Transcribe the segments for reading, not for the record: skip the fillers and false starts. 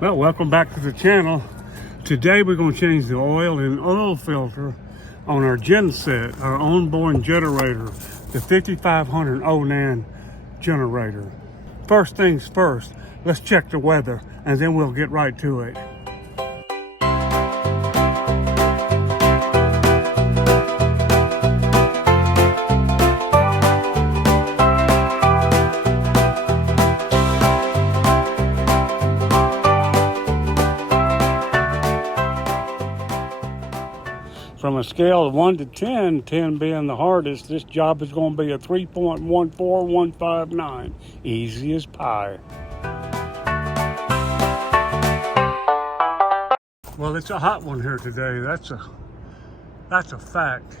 Well, welcome back to the channel. Today we're going to change the oil and oil filter on our gen set, our onboard generator, the 5500 Onan generator. First things first, let's check the weather and then we'll get right to it. From a scale of 1 to 10, 10 being the hardest, this job is going to be a 3.14159. Easy as pie. Well, it's a hot one here today. That's a fact.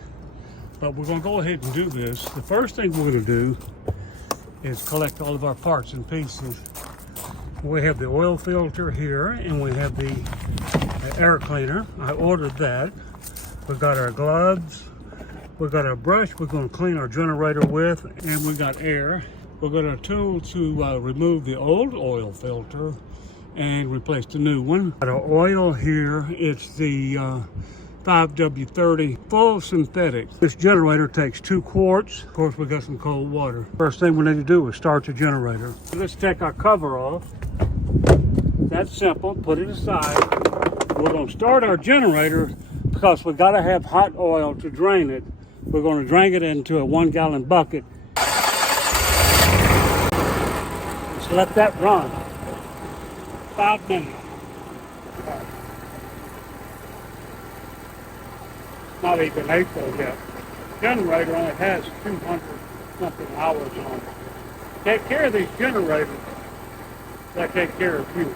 But we're going to go ahead and do this. The first thing we're going to do is collect all of our parts and pieces. We have the oil filter here, and we have the air cleaner. I ordered that. We've got our gloves, we've got our brush we're going to clean our generator with, and we got air. We've got our tool to remove the old oil filter and replace the new one. Got our oil here, it's the 5W30 full synthetic. This generator takes 2 quarts. Of course, we got some cold water. First thing we need to do is start the generator. Let's take our cover off. That's simple, put it aside. We're going to start our generator because we got to have hot oil to drain it. We're going to drain it into a 1-gallon bucket. Just let that run. 5 minutes. Not even April yet. Generator only has 200 something hours on it. Take care of these generators. They take care of you.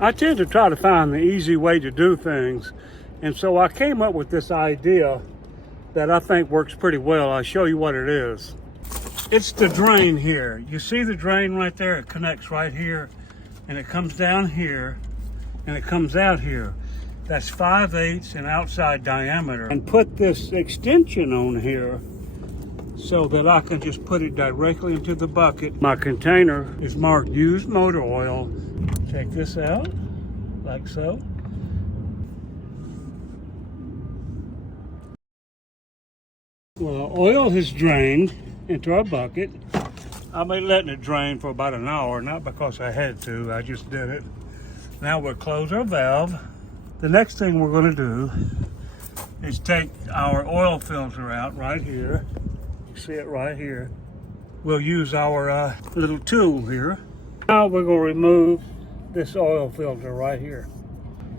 I tend to try to find the easy way to do things, and so I came up with this idea that I think works pretty well. I'll show you what it is. It's the drain here. You see the drain right there? It connects right here, and it comes down here, and it comes out here. That's 5/8 in outside diameter. And put this extension on here so that I can just put it directly into the bucket. My container is marked used motor oil. Take this out, like so. Well, the oil has drained into our bucket. I've been letting it drain for about an hour, not because I had to, I just did it. Now we'll close our valve. The next thing we're going to do is take our oil filter out right here. You see it right here. We'll use our little tool here. Now we're going to remove this oil filter right here.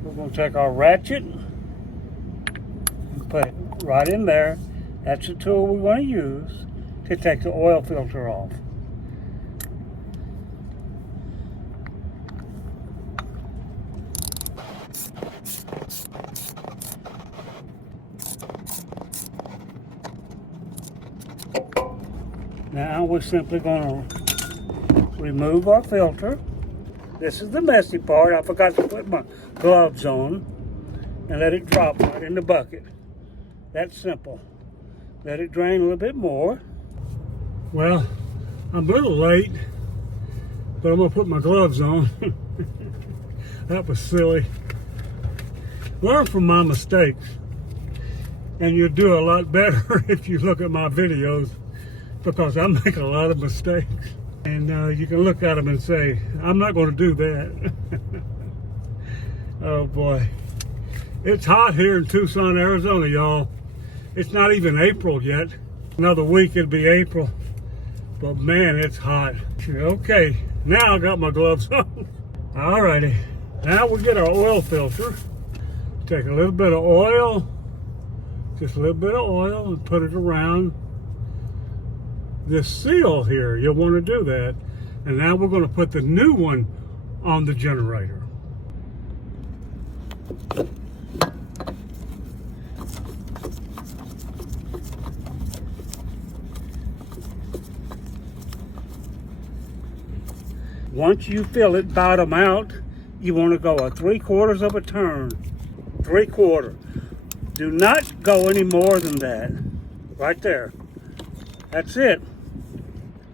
We're going to take our ratchet and put it right in there. That's the tool we're going to use to take the oil filter off. Now we're simply going to remove our filter. This is the messy part. I forgot to put my gloves on and let it drop right in the bucket. That's simple. Let it drain a little bit more. Well, I'm a little late, but I'm gonna put my gloves on. That was silly. Learn from my mistakes, and you'll do a lot better if you look at my videos, because I make a lot of mistakes. And you can look at them and say, I'm not going to do that. Oh boy. It's hot here in Tucson, Arizona, y'all. It's not even April yet. Another week it'll be April. But man, it's hot. Okay, now I got my gloves on. Alrighty. Now we get our oil filter. Take a little bit of oil, just a little bit of oil, and put it around this seal here. You'll want to do that. And now we're going to put the new one on the generator. Once you fill it bottom out, you want to go a 3/4 of a turn. 3/4. Do not go any more than that. Right there. That's it.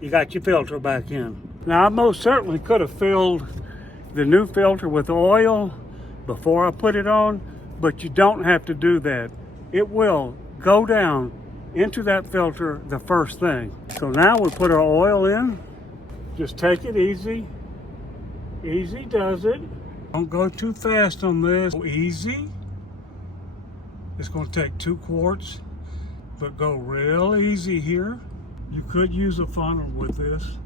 You got your filter back in. Now I most certainly could have filled the new filter with oil before I put it on, but you don't have to do that. It will go down into that filter the first thing. So now we put our oil in. Just take it easy. Easy does it. Don't go too fast on this. Go easy. It's going to take 2 quarts, but go real easy here. You could use a funnel with this.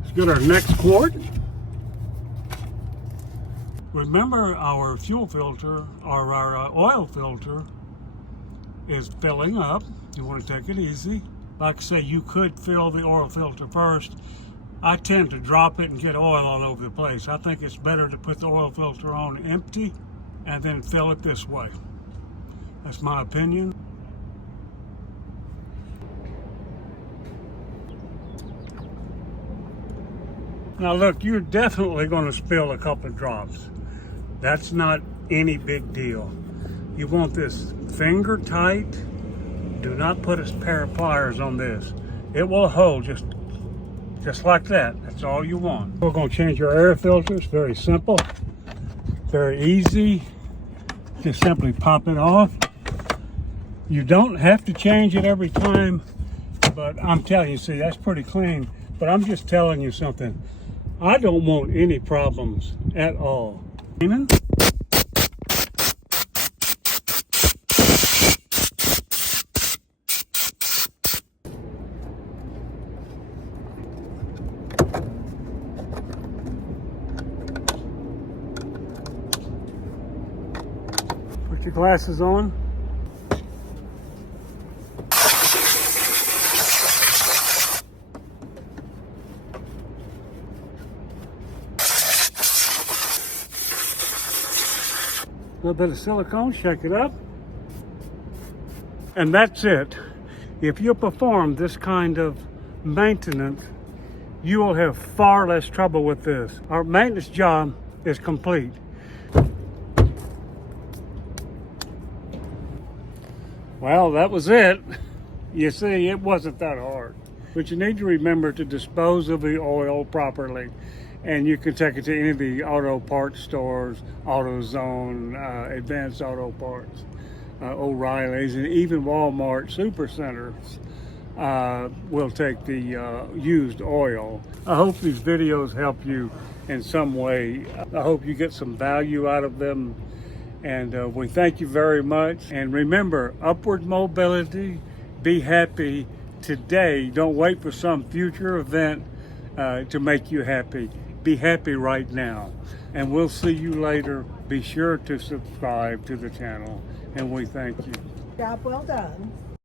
Let's get our next quart. Remember, our fuel filter, or our oil filter, is filling up. You want to take it easy. Like I say, you could fill the oil filter first. I tend to drop it and get oil all over the place. I think it's better to put the oil filter on empty and then fill it this way. That's my opinion. Now look, you're definitely going to spill a couple of drops. That's not any big deal. You want this finger tight. Do not put a pair of pliers on this. It will hold just like that. That's all you want. We're going to change our air filters. Very simple, very easy. Just simply pop it off. You don't have to change it every time, but I'm telling you, see, that's pretty clean. But I'm just telling you something. I don't want any problems at all. Onan? Put your glasses on. A little bit of silicone, shake it up. And that's it. If you perform this kind of maintenance, you will have far less trouble with this. Our maintenance job is complete. Well, that was it. You see, it wasn't that hard. But you need to remember to dispose of the oil properly. And you can take it to any of the auto parts stores, AutoZone, Advanced Auto Parts, O'Reilly's, and even Walmart Supercenters will take the used oil. I hope these videos help you in some way. I hope you get some value out of them. And we thank you very much. And remember, upward mobility, be happy today. Don't wait for some future event to make you happy. Be happy right now. And we'll see you later. Be sure to subscribe to the channel. And we thank you. Job well done.